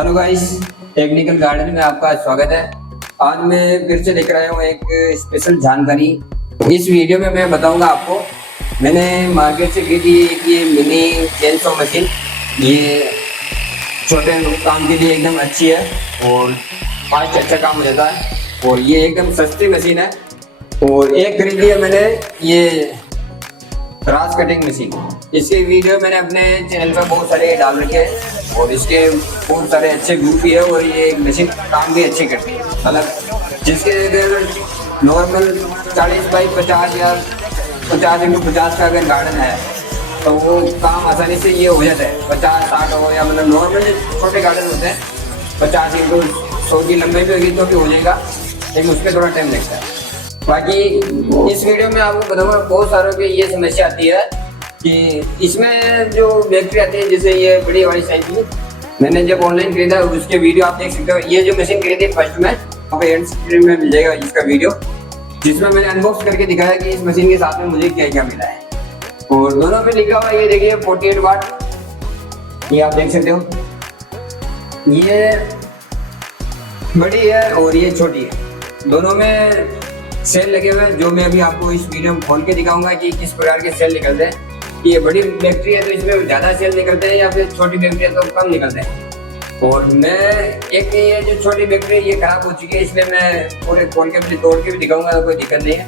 Hello guys, technical garden में आपका स्वागत है। आज मैं फिर से लेकर आया हूँ एक स्पेशल जानकारी। इस वीडियो में मैं बताऊंगा आपको, मैंने मार्केट से खरीदी ये मिनी चेनसॉ मशीन। ये छोटे काम के लिए एकदम अच्छी है और फास्ट अच्छा काम हो जाता है और ये एकदम सस्ती मशीन है। और एक खरीदी है मैंने ये ग्रास कटिंग मशीन। इसके वीडियो मैंने अपने चैनल पर बहुत सारे डाल रखे हैं और इसके बहुत सारे अच्छे व्यू भी है और ये मशीन काम भी अच्छे करती है। मतलब जिसके अगर नॉर्मल 40 बाई 50 या 50x50 का अगर गार्डन है तो वो काम आसानी से ये हो जाता है। 50-60 हो या मतलब नॉर्मल छोटे गार्डन होते हैं 50x100 की लंबाई भी होगी तो भी हो जाएगा, लेकिन उसमें थोड़ा टाइम लगता है। बाकी इस वीडियो में आपको बताऊंगा बहुत सारों की ये समस्या आती है कि इसमें जो बैटरी आती है, जैसे ये बड़ी वाली साइज की मैंने जब ऑनलाइन खरीदा उसके वीडियो आप देख सकते हो। ये जो मशीन खरीदी फर्स्ट में आपको एंड स्क्रीन में मिल जाएगा इसका वीडियो, जिसमें मैंने अनबॉक्स करके दिखाया कि इस मशीन के साथ में मुझे क्या क्या मिला है। और दोनों पे लिखा हुआ ये देखिए 48 वाट, ये आप देख सकते हो। ये बड़ी है और ये छोटी है, दोनों में सेल लगे हुए हैं। जो मैं अभी आपको इस वीडियो में खोल के दिखाऊंगा कि किस प्रकार के सेल निकलते हैं। ये बड़ी बैटरी है तो इसमें ज़्यादा सेल निकलते हैं या फिर छोटी बैटरी है तो कम निकलते हैं। और मैं एक ये जो छोटी बैटरी है ये खराब हो चुकी है, इसलिए मैं पूरे खोल के भी तोड़ के भी दिखाऊंगा तो कोई दिक्कत नहीं है।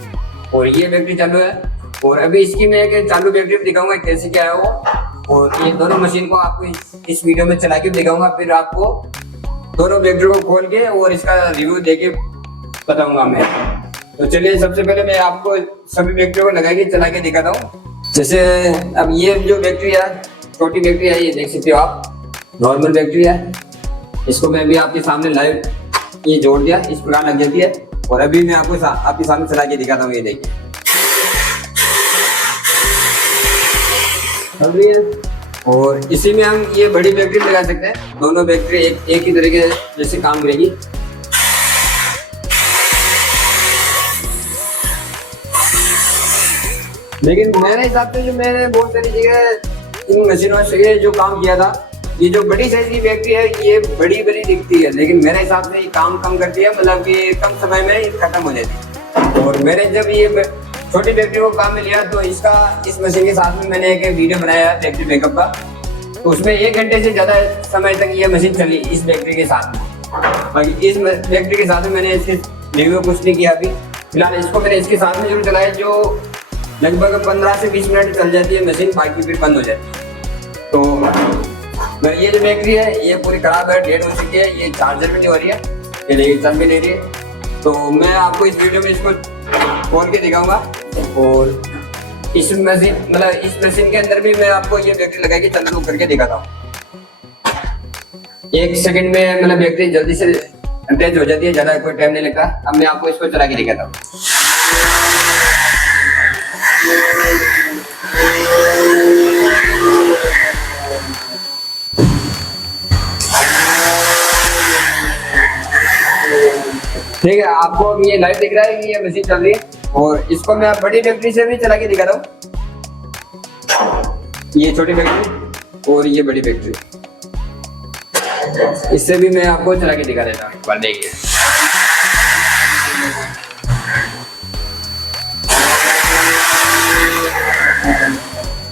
और ये बैटरी चालू है और अभी इसकी मैं एक चालू बैटरी भी दिखाऊंगा कैसे क्या है वो। और ये दोनों मशीन को आपको इस वीडियो में चला के भी दिखाऊंगा, फिर आपको दोनों बैटरी को खोल के और इसका रिव्यू दे के बताऊंगा मैं। तो चलिए सबसे पहले मैं आपको सभी बैटरी को लगा के चला के दिखाता हूँ। जैसे अब ये जो बैटरी है छोटी बैटरी है, ये देख सकते हो आप, नॉर्मल बैटरी है। इसको मैं अभी आपके सामने लाइव ये जोड़ दिया, इस प्रकार लग जाती है। और अभी मैं आपको आपके सामने चला के दिखाता हूँ, ये देखिए चल रही है। और इसी में हम ये बड़ी बैटरी लगा सकते हैं, दोनों बैटरी एक ही तरीके जैसे काम करेगी। लेकिन मेरे हिसाब से जो मैंने बहुत सारी जगह इन मशीनों से जो काम किया था, ये जो बड़ी साइज की बैटरी है ये बड़ी दिखती है, लेकिन मेरे हिसाब से ये काम कम करती है, मतलब कि कम समय में खत्म हो जाती है। और मैंने जब ये छोटी बैटरी को काम में लिया तो इस मशीन के साथ में मैंने एक वीडियो बनाया है बैटरी बैकअप का, तो उसमें 1 घंटे से ज़्यादा समय तक ये मशीन चली इस बैटरी के साथ में। बाकी इस बैटरी के साथ में मैंने इसके रिव्यू कुछ नहीं किया अभी फिलहाल। इसको मैंने इसके साथ में जरूर चलाया, जो लगभग 15 से 20 मिनट चल जाती है मशीन, बाकी फिर बंद हो जाती है। तो ये जो बैटरी है ये पूरी खराब है, डेड हो चुकी है, ये चार्जर भी नहीं हो रही है, ये देखिए चल भी नहीं रही है। तो मैं आपको इस वीडियो में इसको खोल के दिखाऊंगा और इस मशीन के अंदर भी मैं आपको ये बैटरी लगा के चालू करके दिखाता हूँ। 1 सेकंड में मतलब बैटरी जल्दी से अटैच हो जाती है, ज़्यादा कोई टाइम नहीं लगता। अब मैं आपको इसको चला के दिखाता हूँ। ठीक है, आपको अब ये लाइट दिख रहा है कि ये मशीन चल रही है। और इसको मैं बड़ी बैटरी से भी चला के दिखाता हूँ, ये छोटी बैटरी और ये बड़ी बैटरी, इससे भी मैं आपको चला के दिखा देता हूँ। एक बार देखिए,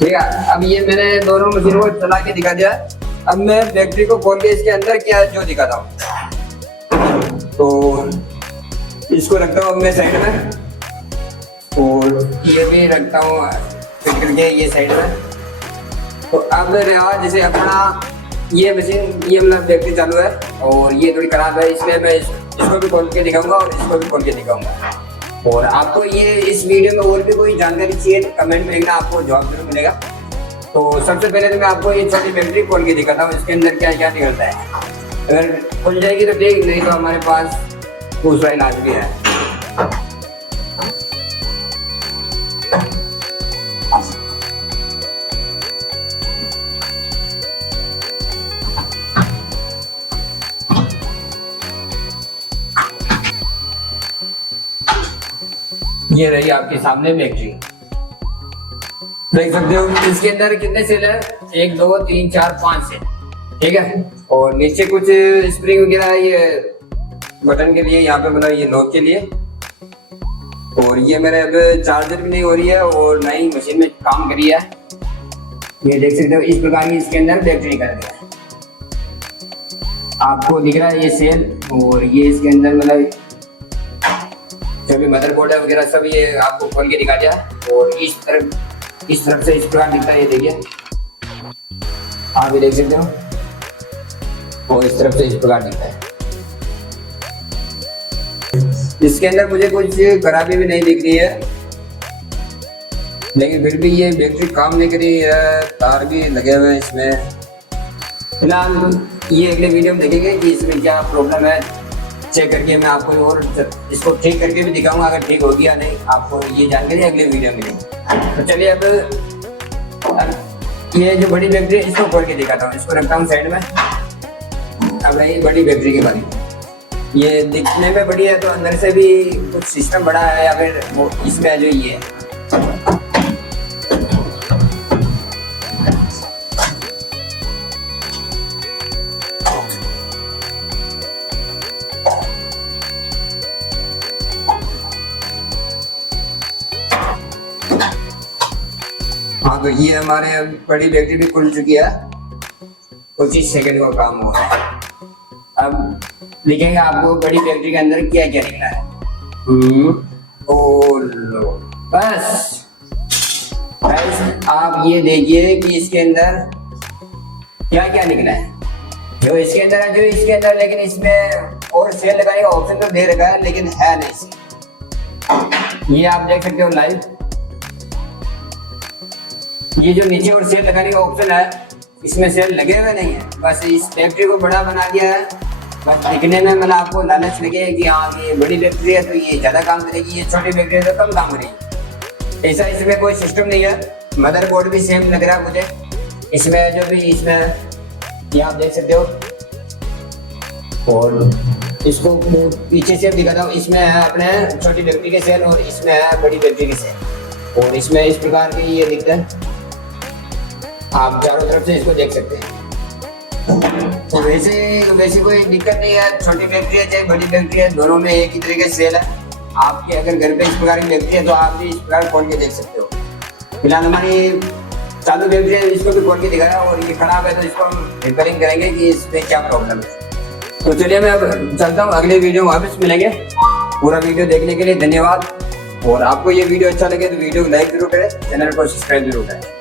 ठीक है। अब ये मैंने दोनों मशीनों को चला के दिखा दिया। अब मैं बैटरी को खोल के इसके अंदर क्या जो दिखाता हूँ, तो इसको रखता हूँ मैं साइड में और ये भी रखता हूँ फिट करके ये साइड में। तो अब रहा जैसे अपना ये मशीन, ये मतलब बैटरी चालू है और ये थोड़ी खराब है, इसलिए मैं इसको भी खोल के दिखाऊंगा और इसको भी खोल के दिखाऊंगा। और आपको ये इस वीडियो में और भी कोई जानकारी चाहिए तो कमेंट में लिखना, आपको जवाब जरूर मिलेगा। तो सबसे पहले तो मैं आपको ये छोटी बैटरी खोल के दिखाता हूँ, इसके अंदर क्या क्या निकलता है। अगर खुल जाएगी तो ठीक, नहीं तो हमारे पास दूसरा इलाज भी है। ये रही आपके सामने बैटरी, देख सकते हो। इसके अंदर कितने सेल है, 1 2 3 4 5 सेल, ठीक है। और नीचे कुछ स्प्रिंग वगैरह ये बटन के लिए, यहाँ पे मतलब ये लॉक के लिए। और ये मेरे अब चार्जर भी नहीं हो रही है और ना ही मशीन में काम करी है। ये देख सकते हो इस प्रकार की इसके अंदर बैटरी कर दिया है, आपको दिख रहा है ये सेल। और ये इसके अंदर मतलब जो भी मदरबोर्ड है वगैरह सब ये आपको खोल के दिखा दिया। और इस तरफ से इस प्रकार दिखता है, ये देखिए आप ये देख सकते हो। और इस तरफ से इस प्रकार दिखता है। इसके अंदर मुझे कुछ खराबी भी नहीं दिख रही है, लेकिन फिर भी ये बैटरी काम नहीं कर रही है, तार भी लगे हुए हैं इसमें। फिलहाल ये अगले वीडियो में देखेंगे कि इसमें क्या प्रॉब्लम है, चेक करके मैं आपको और इसको ठीक करके भी दिखाऊंगा। अगर ठीक हो गया नहीं आपको ये जानकारी अगले वीडियो में मिलेगी। तो चलिए अब ये जो बड़ी बैटरी है इसको खोल के दिखाता हूँ। इसको रखता हूँ साइड में। अब ये बड़ी बैटरी के बारे में, ये दिखने में बड़ी है तो अंदर से भी कुछ सिस्टम बड़ा है या फिर वो इसमें जो ये है। हाँ तो ये हमारे बड़ी बैटरी भी खुल चुकी है, कुछ ही सेकंड का काम हुआ है। अब लिखेंगे आपको बड़ी बैटरी के अंदर क्या क्या निकला है। ओ लो बस आप ये देखिए कि इसके अंदर क्या क्या निकला है। जो इसके अंदर है, जो इसके अंदर, लेकिन इसमें और सेल लगाने का ऑप्शन तो दे रखा है लेकिन है नहीं। ये आप देख सकते हो लाइव, ये जो नीचे और सेल लगाने का ऑप्शन है इसमें सेल लगे हुए नहीं है। बस इस बैटरी को बड़ा बना दिया है, बस दिखने में मतलब आपको लालच लगे कि हाँ ये बड़ी बैटरी है तो ये ज़्यादा काम करेगी, ये छोटी बैटरी है तो कम काम करेगी। ऐसा इसमें कोई सिस्टम नहीं है। मदरबोर्ड भी सेम लग रहा है मुझे इसमें, जो भी इसमें ये आप देख सकते हो। और इसको पीछे से दिखाता हूँ, इसमें है अपने छोटी बैटरी के सेल और इसमें है बड़ी बैटरी के सेल। और इसमें इस प्रकार के ये दिखते हैं, आप चारों तरफ से इसको देख सकते हैं। तो वैसे कोई दिक्कत नहीं है, छोटी बैटरी है चाहे बड़ी बैटरी है, दोनों में एक ही तरह के सेल है। आपके अगर घर पे इस प्रकार की बैटरी है तो आप भी इस प्रकार खोल के देख सकते हो। फिलहाल हमारी चालू बैटरी है, इसको भी खोल के दिखाया और ये खराब है तो इसको हम रिपेयरिंग करेंगे कि इसमें क्या प्रॉब्लम है। तो चलिए मैं अब चलता हूँ, अगले वीडियो में वापस मिलेंगे। पूरा वीडियो देखने के लिए धन्यवाद। और आपको ये वीडियो अच्छा लगे तो वीडियो को लाइक जरूर करें, चैनल को सब्सक्राइब जरूर करें।